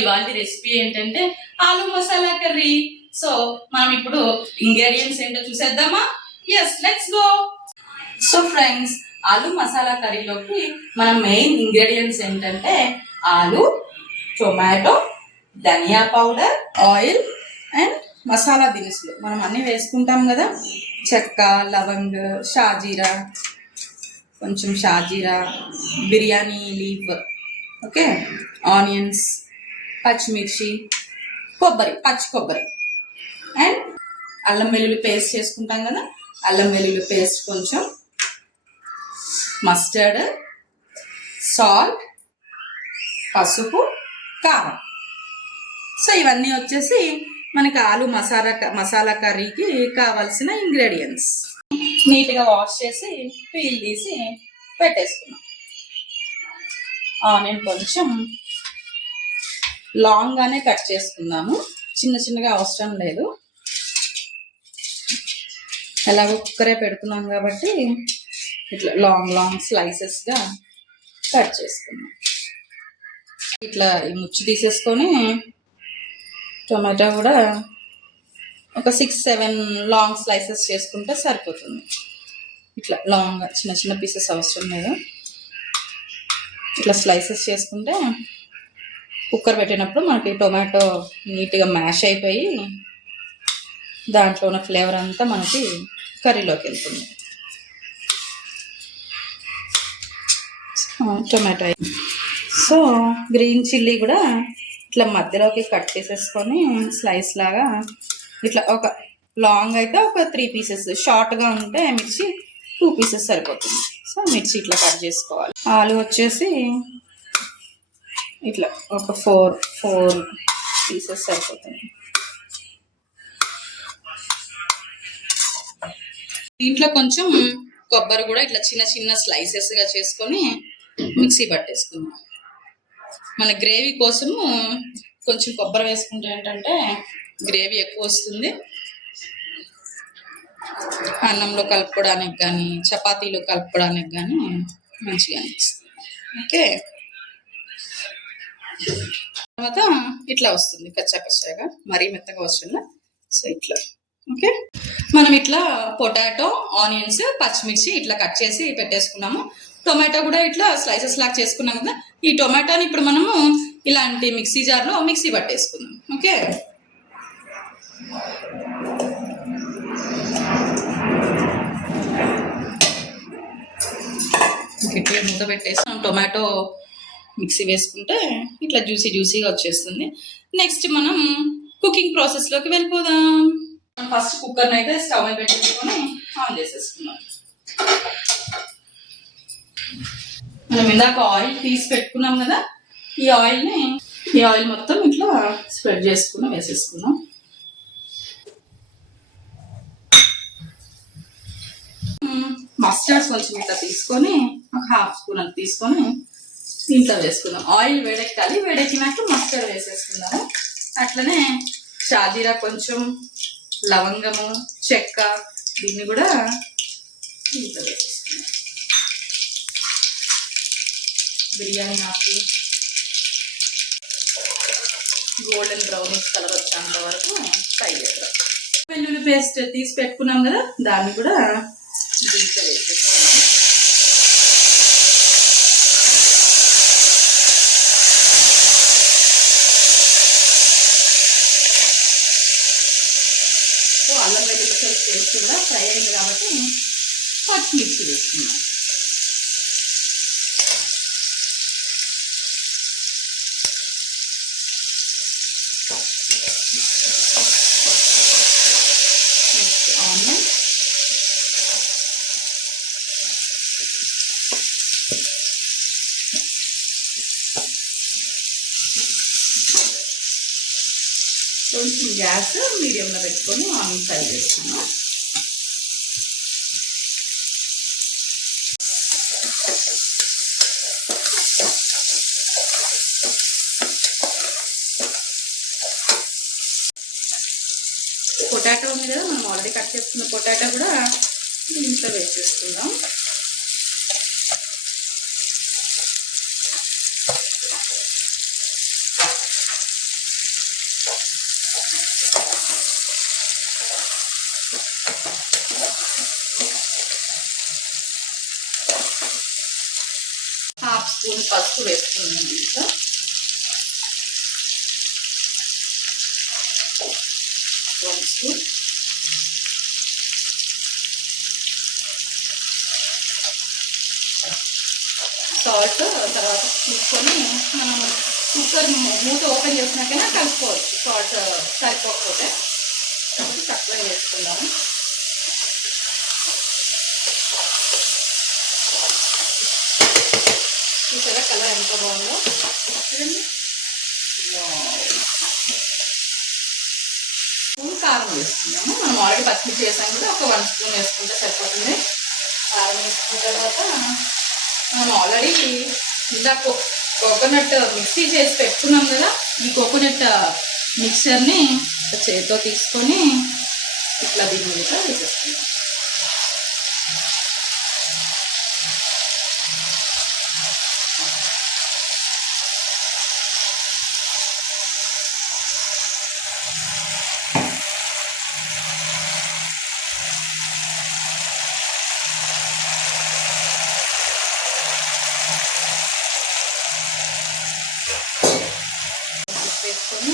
ఇవాళ రెసిపీ ఏంటంటే ఆలు మసాలా కర్రీ. సో మనం ఇప్పుడు ఇంగ్రీడియంట్స్ ఏంటో చూసేద్దామా? Yes, let's go. So friends, ఆలు మసాలా కర్రీలోకి మన మెయిన్ ఇంగ్రీడియంట్స్ ఏంటంటే ఆలు, టొమాటో, ధనియా పౌడర్, ఆయిల్ అండ్ మసాలా దినుసులు. మనం అన్నీ వేసుకుంటాం కదా, చెక్క, లవంగ్, షాజీరా, కొంచెం షాజీరా, బిర్యానీ లీవ్, ఓకే, ఆనియన్స్, పచ్చిమిర్చి, కొబ్బరి, పచ్చి కొబ్బరి అండ్ అల్లం వెల్లుల్లి పేస్ట్ చేసుకుంటాం కదా, అల్లం వెల్లుల్లి పేస్ట్, కొంచెం మస్టర్డ్, సాల్ట్, పసుపు, కారం. సో ఇవన్నీ వచ్చేసి మనకి ఆలు మసాలా కర్రీకి కావాల్సిన ఇంగ్రీడియంట్స్. నీట్గా వాష్ చేసి పీల్ తీసి పెట్టేసుకున్నాం. ఆనియన్ కొంచెం లాంగ్గానే కట్ చేసుకుందాము, చిన్న చిన్నగా అవసరం లేదు. ఎలాగో కుక్కరే పెడుతున్నాం కాబట్టి ఇట్లా లాంగ్ స్లైసెస్గా కట్ చేసుకున్నాం. ఇట్లా ఈ ముచ్చు తీసేసుకొని టొమాటో కూడా ఒక 6-7 లాంగ్ స్లైసెస్ చేసుకుంటే సరిపోతుంది. ఇట్లా లాంగ్ చిన్న చిన్న పీసెస్ అవసరం లేదు. ఇట్లా స్లైసెస్ చేసుకుంటే కుక్కర్ పెట్టినప్పుడు మనకి టొమాటో నీట్గా మ్యాష్ అయిపోయి దాంట్లో ఉన్న ఫ్లేవర్ అంతా మనకి కర్రీలోకి వెళ్తుంది. టొమాటో. సో గ్రీన్ చిల్లీ కూడా ఇట్లా మధ్యలోకి కట్ చేసేసుకొని స్లైస్ లాగా, ఇట్లా ఒక లాంగ్ అయితే ఒక 3 పీసెస్, షార్ట్గా ఉంటే మిర్చి 2 పీసెస్ సరిపోతుంది. సో మిర్చి ఇట్లా కట్ చేసుకోవాలి. ఆలు వచ్చేసి ఇట్లా ఒక 4 పీసెస్ సరిపోతుంది. దీంట్లో కొంచెం కొబ్బరి కూడా ఇట్లా చిన్న చిన్న స్లైసెస్గా చేసుకొని మిక్సీ పట్టేసుకుందాం. మన గ్రేవీ కోసము కొంచెం కొబ్బరి వేసుకుంటే ఏంటంటే గ్రేవీ ఎక్కువ వస్తుంది. అన్నంలో కలుపుకోవడానికి కానీ చపాతీలో కలుపుకోవడానికి కానీ మంచిగా అనిపిస్తుంది. ఓకే, తర్వాత ఇట్లా వస్తుంది కచ్చాపచ్చాగా, మరీ మెత్తగా వస్తుందా. సో ఇట్లా ఓకే. మనం ఇట్లా పొటాటో, ఆనియన్స్, పచ్చిమిర్చి ఇట్లా కట్ చేసి పెట్టేసుకున్నాము. టొమాటో కూడా ఇట్లా స్లైసెస్ లాగా చేసుకున్నాం కదా. ఈ టొమాటోని ఇప్పుడు మనము ఇలాంటి మిక్సీ జార్లో మిక్సీ పట్టేసుకుందాం. ఓకే, గట్టిగా మూత పెట్టేసి టొమాటో మిక్సీ వేసుకుంటే ఇట్లా జ్యూసీగా వచ్చేస్తుంది. నెక్స్ట్ మనం కుకింగ్ ప్రాసెస్లోకి వెళ్ళిపోదాం. ఫస్ట్ కుక్కర్ని అయితే స్టవ్ మీద పెట్టేసుకొని ఆన్ చేసేసుకున్నాం. మనం ఇందాక ఆయిల్ తీసి పెట్టుకున్నాం కదా, ఈ ఆయిల్ మొత్తం ఇట్లా స్ప్రెడ్ చేసుకుని వేసేసుకున్నాం. మస్టర్డ్స్ కొంచెం ఇట్లా తీసుకొని ఒక 1/2 స్పూన్ అంత తీసుకొని దీంట్లో వేసుకుందాం. ఆయిల్ వేడెక్కాలి, వేడెక్కినట్టు మస్టర్డ్ వేసేసుకుందాము. అట్లనే షాజీరా, కొంచెం లవంగము, చెక్క, దీన్ని కూడా దీంట్లో వేసేసుకుందాం. బిర్యానీ ఆకు గోల్డెన్ బ్రౌనిష్ కలర్ వచ్చేంత వరకు ఫ్రై చేద్దాం. వెల్లుల్లి పేస్ట్ తీసి పెట్టుకున్నాం కదా, దాన్ని కూడా దీంట్లో వేసేసుకున్నాం. సో అల్లం వెల్లుల్లి పేస్ట్ కూడా ఫ్రై అయింది కాబట్టి పచ్చిమిర్చి వేసుకున్నాం. నెక్స్ట్ ఆనియన్, కొంచెం గ్యాస్ మీడియంలో పెట్టుకొని ఆనియన్ ఫ్రై చేస్తాను. పొటాటో ఉంది కదా, మనం ఆల్రెడీ కట్ చేసుకున్న పొటాటో కూడా దీంట్లో వేసేసుకుందాం. హాఫ్ స్పూన్ పసుపు వేసుకున్నాను దీంట్లో. వన్ స్పూన్ సాల్ట్ తర్వాత తీసుకొని మనం కుక్కర్ మూత ఓపెన్ చేసినాకైనా కలుపుకోవచ్చు. సాల్ట్ సరిపోకపోతే తక్కువ వేసుకుందాము. చూసారా కలర్ ఎంత బాగుందో చూడండి. స్పూన్ కారం వేసుకుందాము. మనం ఆల్రెడీ పచ్చిమిర్చి వేసాం కదా, ఒక 1 స్పూన్ వేసుకుంటే సరిపోతుంది. కారం వేసుకున్న తర్వాత మనం ఆల్రెడీ ఇందాక కోకోనట్ మిక్సీ చేసి పెట్టుకున్నాం కదా, ఈ కోకోనట్ మిక్చర్ని చేతితో తీసుకొని ఇట్లా దీని మీద వేసేసుకుందాం. వేసుకొని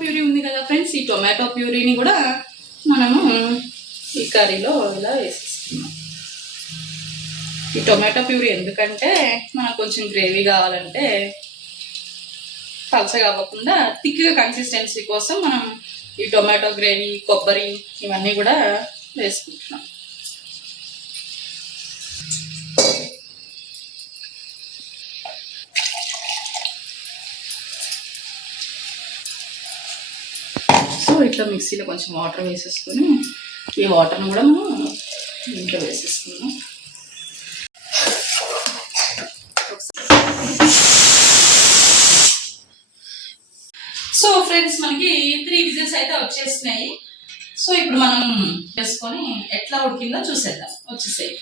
ప్యూరీ ఉంది కదా ఫ్రెండ్స్, ఈ టొమాటో ప్యూరీని కూడా మనము ఈ కర్రీలో ఇలా వేసేస్తున్నాం. ఈ టొమాటో ప్యూరీ ఎందుకంటే మనకు కొంచెం గ్రేవీ కావాలంటే పలసగా అవ్వకుండా థిక్గా కన్సిస్టెన్సీ కోసం మనం ఈ టొమాటో గ్రేవీ, కొబ్బరి ఇవన్నీ కూడా వేసుకుంటున్నాం. సో ఇట్లా మిక్సీలో కొంచెం వాటర్ వేసేసుకొని ఈ వాటర్ని కూడా మనం దీంట్లో వేసేసుకున్నాం. సో ఫ్రెండ్స్ మనకి 3 విజిల్స్ అయితే వచ్చేసినాయి. సో ఇప్పుడు మనం వేసుకొని ఎట్లా ఉడికిందో చూసేద్దాం. వచ్చేసాయి.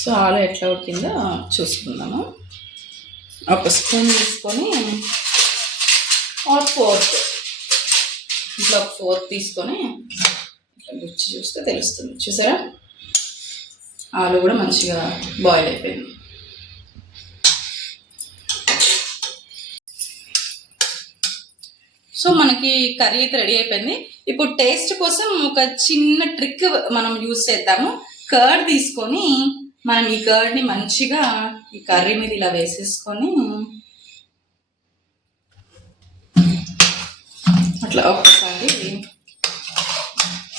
సో ఆలు ఎట్లా ఉడికిందో చూసుకుందాము. ఒక స్పూన్ తీసుకొని ఫోర్క్, ఇట్లా ఒక ఫోర్క్ తీసుకొని ఇట్లా గుచ్చి చూస్తే తెలుస్తుంది. చూసారా ఆలు కూడా మంచిగా బాయిల్ అయిపోయింది. సో మనకి కర్రీ అయితే రెడీ అయిపోయింది. ఇప్పుడు టేస్ట్ కోసం ఒక చిన్న ట్రిక్ మనం యూజ్ చేద్దాము. కర్డ్ తీసుకొని మనం ఈ కర్డ్ని మంచిగా ఈ కర్రీ మీద ఇలా వేసేసుకొని అట్లా ఒకసారి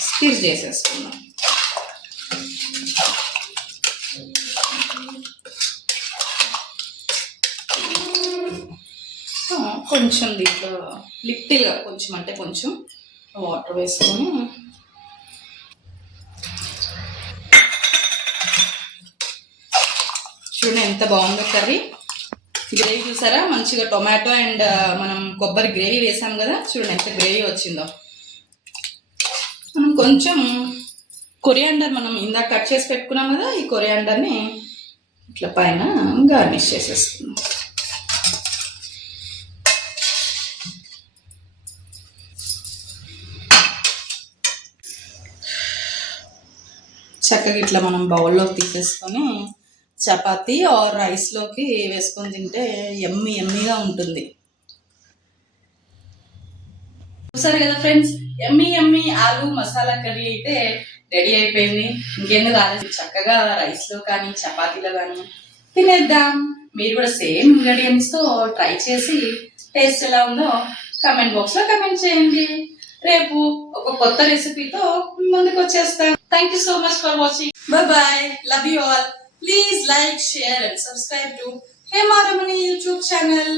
స్టిర్ చేసేసుకున్నాం. కొంచెం దీంట్లో లిటిల్గా కొంచెం అంటే కొంచెం వాటర్ వేసుకొని చూడండి ఎంత బాగుందో కర్రీ. గ్రేవీ చూసారా మంచిగా టొమాటో అండ్ మనం కొబ్బరి గ్రేవీ వేసాం కదా, చూడండి ఎంత గ్రేవీ వచ్చిందో. మనం కొంచెం కొరియాండర్ మనం ఇందాక కట్ చేసి పెట్టుకున్నాం కదా, ఈ కొరియాండర్ని ఇట్లా పైన గార్నిష్ చేసేసుకున్నాం. చక్కగా ఇట్లా మనం బౌల్లోకి తీసేసుకొని చపాతీ ఆర్ రైస్లోకి వేసుకొని తింటే ఎమ్మీగా ఉంటుంది. చూసారు కదా ఫ్రెండ్స్, ఎమ్మీ ఆలు మసాలా కర్రీ అయితే రెడీ అయిపోయింది. ఇంకెందుకు కాలేదు, చక్కగా రైస్లో కానీ చపాతీలో కానీ తినేద్దాం. మీరు కూడా సేమ్ ఇంగ్రీడియంట్స్తో ట్రై చేసి టేస్ట్ ఎలా ఉందో కమెంట్ బాక్స్లో కమెంట్ చేయండి. రేపు ఒక కొత్త రెసిపీతో ముందుకు వచ్చేస్తాం. Thank you so much for watching. Bye. Love you all. Please like, share and subscribe to Hema Ramani YouTube channel.